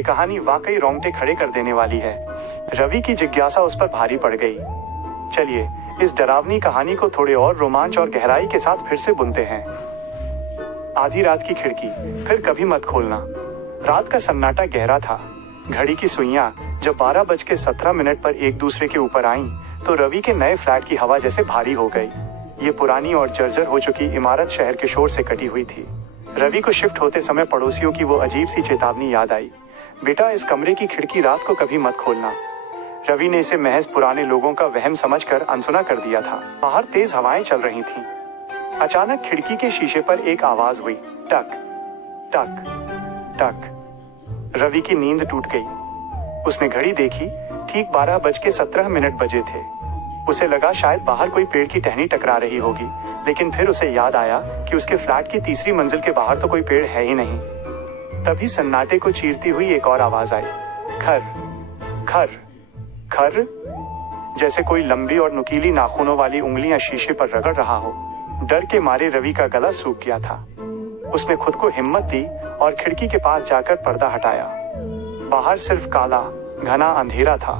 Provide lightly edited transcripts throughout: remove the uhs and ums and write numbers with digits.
ये कहानी वाकई रोंगटे खड़े कर देने वाली है। रवि की जिज्ञासा उस पर भारी पड़ गई। चलिए इस डरावनी कहानी को थोड़े और रोमांच और गहराई के साथ फिर से बुनते हैं। आधी रात की खिड़की, फिर कभी मत खोलना। रात का सन्नाटा गहरा था। घड़ी की सुइयां जब 12:17 पर एक दूसरे के ऊपर आईं, तो रवि के नए फ्लैट की हवा जैसे भारी हो गई। ये पुरानी और जर्जर हो चुकी इमारत शहर के शोर से कटी हुई थी। रवि को शिफ्ट होते समय पड़ोसियों की वो अजीब सी चेतावनी याद आई, बेटा इस कमरे की खिड़की रात को कभी मत खोलना। रवि ने इसे महज पुराने लोगों का वहम समझकर अनसुना कर दिया था। बाहर तेज हवाएं चल रही थीं। अचानक खिड़की के शीशे पर एक आवाज हुई, टक टक टक। रवि की नींद टूट गई। उसने घड़ी देखी, ठीक 12:17 बजे थे। उसे लगा शायद बाहर कोई पेड़ की टहनी टकरा रही होगी, लेकिन फिर उसे याद आया कि उसके फ्लैट की तीसरी मंजिल के बाहर तो कोई पेड़ है ही नहीं। तभी सन्नाटे को चीरती हुई एक और आवाज आई, खर खर खर, जैसे कोई लंबी और नुकीली नाखूनों वाली उंगलियां शीशे पर रगड़ रहा हो। डर के मारे रवि का गला सूख गया था। उसने खुद को हिम्मत दी और खिड़की के पास जाकर पर्दा हटाया। बाहर सिर्फ काला घना अंधेरा था।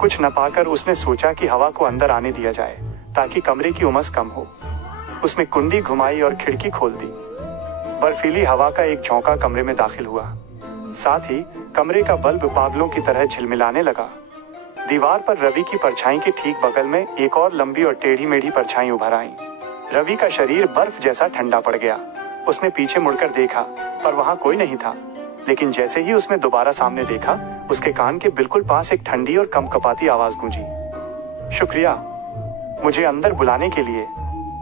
कुछ न पाकर उसने सोचा कि हवा को अंदर आने दिया जाए ताकि कमरे की उमस कम हो। उसने कुंडी घुमाई और खिड़की खोल दी। बर्फीली हवा का एक झोंका कमरे में दाखिल हुआ। साथ ही कमरे का बल्ब पागलों की तरह झिलमिलाने लगा। दीवार पर रवि की परछाई के ठीक बगल में एक और लंबी और टेढ़ी मेढ़ी परछाई उभर आई। रवि का शरीर बर्फ जैसा ठंडा पड़ गया। उसने पीछे मुड़कर देखा, पर वहां कोई नहीं था। लेकिन जैसे ही उसने दोबारा सामने देखा, उसके कान के बिल्कुल पास एक ठंडी और कंपकपाती आवाज गूंजी, शुक्रिया मुझे अंदर बुलाने के लिए।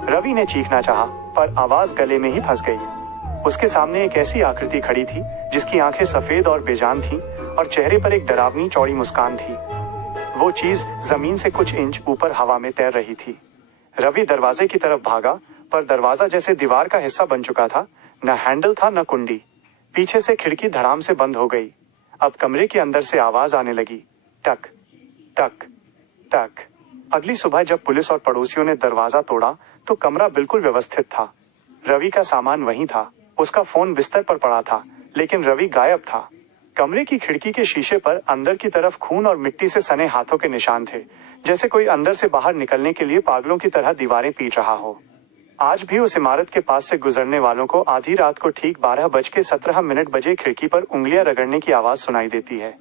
रवि ने चीखना चाहा, पर आवाज गले में ही फंस गई। उसके सामने एक ऐसी आकृति खड़ी थी जिसकी आंखें सफेद और बेजान थीं और चेहरे पर एक डरावनी चौड़ी मुस्कान थी। वो चीज जमीन से कुछ इंच ऊपर हवा में तैर रही थी। रवि दरवाजे की तरफ भागा, पर दरवाजा जैसे दीवार का हिस्सा बन चुका था। न हैंडल था न कुंडी। पीछे से खिड़की धड़ाम से बंद हो गई। अब कमरे के अंदर से आवाज आने लगी, टक टक टक। अगली सुबह जब पुलिस और पड़ोसियों ने दरवाजा तोड़ा तो कमरा बिल्कुल व्यवस्थित था। रवि का सामान वहीं था। उसका फोन बिस्तर पर पड़ा था, लेकिन रवि गायब था। कमरे की खिड़की के शीशे पर अंदर की तरफ खून और मिट्टी से सने हाथों के निशान थे, जैसे कोई अंदर से बाहर निकलने के लिए पागलों की तरह दीवारें पीट रहा हो। आज भी उस इमारत के पास से गुजरने वालों को आधी रात को ठीक 12:17 बजे खिड़की पर उंगलियां रगड़ने की आवाज सुनाई देती है।